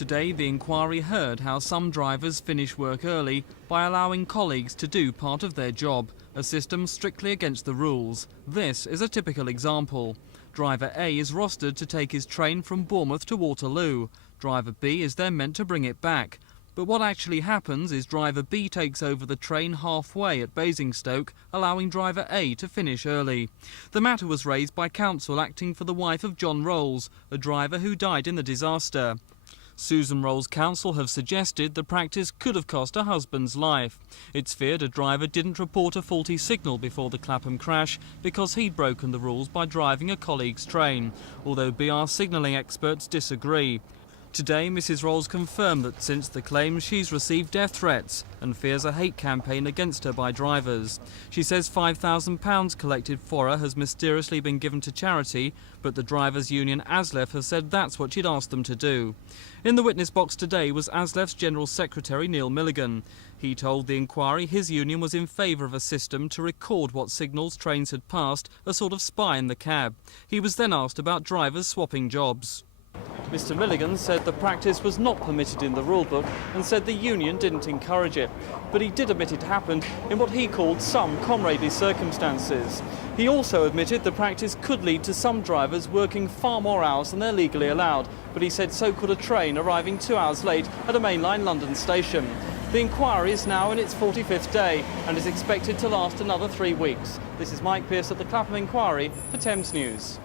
Today, the inquiry heard how some drivers finish work early by allowing colleagues to do part of their job, a system strictly against the rules. This is a typical example. Driver A is rostered to take his train from Bournemouth to Waterloo. Driver B is then meant to bring it back. But what actually happens is driver B takes over the train halfway at Basingstoke, allowing driver A to finish early. The matter was raised by counsel acting for the wife of John Rolls, a driver who died in the disaster. Susan Rolls' counsel have suggested the practice could have cost her husband's life. It's feared a driver didn't report a faulty signal before the Clapham crash because he'd broken the rules by driving a colleague's train, although BR signalling experts disagree. Today, Mrs Rolls confirmed that since the claims she's received death threats and fears a hate campaign against her by drivers. She says £5,000 collected for her has mysteriously been given to charity, but the drivers' union ASLEF has said that's what she'd asked them to do. In the witness box today was ASLEF's General Secretary Neil Milligan. He told the inquiry his union was in favour of a system to record what signals trains had passed, a sort of spy in the cab. He was then asked about drivers swapping jobs. Mr Milligan said the practice was not permitted in the rulebook and said the union didn't encourage it. But he did admit it happened in what he called some comradely circumstances. He also admitted the practice could lead to some drivers working far more hours than they're legally allowed, but he said so could a train arriving 2 hours late at a mainline London station. The inquiry is now in its 45th day and is expected to last another 3 weeks. This is Mike Pearce at the Clapham Inquiry for Thames News.